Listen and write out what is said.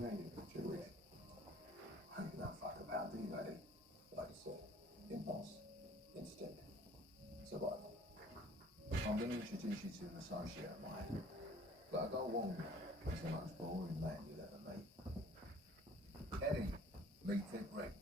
mean, Jewish? I don't give a fuck about, do you, Eddie? Like you said, impulse, instinct, survival. I'm going to introduce you to an associate of mine. But I got warn you, he's the most boring man you'll ever meet. Eddie, meet Vic Rick.